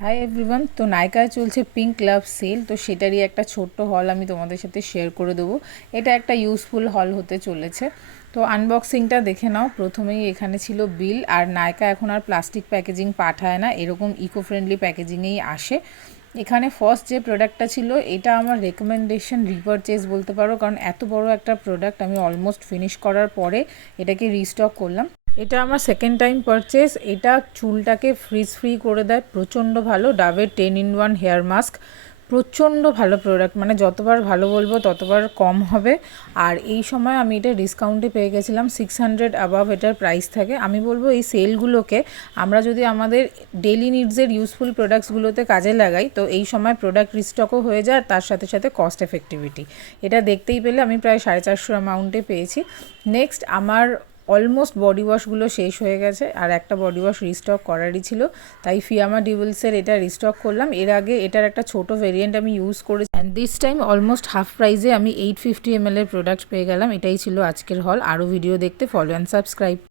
Hi everyone, তো নাইকায় চলছে pink লাভ sell, তো সেটারই একটা ছোট্ট হল আমি তোমাদের সাথে শেয়ার করে দেবো। এটা একটা ইউজফুল হল হতে চলেছে। তো আনবক্সিংটা দেখে নাও। প্রথমেই এখানে ছিল বিল, আর নাইকা এখন আর প্লাস্টিক প্যাকেজিং পাঠায় না, এরকম ইকো ফ্রেন্ডলি প্যাকেজিংয়েই আসে। এখানে ফার্স্ট যে প্রোডাক্টটা ছিল এটা আমার রেকমেন্ডেশন রিপারচেজ বলতে পারো, কারণ এত বড় একটা প্রোডাক্ট আমি অলমোস্ট ফিনিশ করার পরে এটাকে রিস্টক করলাম। এটা আমার সেকেন্ড টাইম পারচেস। এটা চুলটাকে ফ্রিজ ফ্রি করে দেয়, প্রচণ্ড ভালো। ডাবের 10 in 1 হেয়ার মাস্ক, প্রচণ্ড ভালো প্রোডাক্ট, মানে যতবার ভালো বলবো ততবার কম হবে। আর এই সময় আমি এটা ডিসকাউন্টে পেয়ে গেছিলাম, 600 অ্যাবাভ এটার প্রাইস থাকে। আমি বলবো এই সেলগুলোকে আমরা যদি আমাদের ডেলি নিডসের ইউজফুল প্রোডাক্টসগুলোতে কাজে লাগাই, তো এই সময় প্রোডাক্ট রিস্টকও হয়ে যায়, আর তার সাথে সাথে কস্ট এফেক্টিভিটি। এটা দেখতেই পেলে আমি প্রায় 450 অ্যামাউন্টে পেয়েছি। নেক্সট আমার অলমোস্ট বডি ওয়াশগুলো শেষ হয়ে গেছে, আর একটা বডি ওয়াশ রিস্টক করারই ছিল, তাই ফিয়ামা ডিউলসের এটা রিস্টক করলাম। এর আগে এটার একটা ছোট ভেরিয়েন্ট আমি ইউজ করেছি, and this time almost half প্রাইসে আমি 850 ml এর প্রোডাক্ট পেয়ে গেলাম। এটাই ছিল আজকের হল। আরও ভিডিও দেখতে ফলো অ্যান্ড সাবস্ক্রাইব।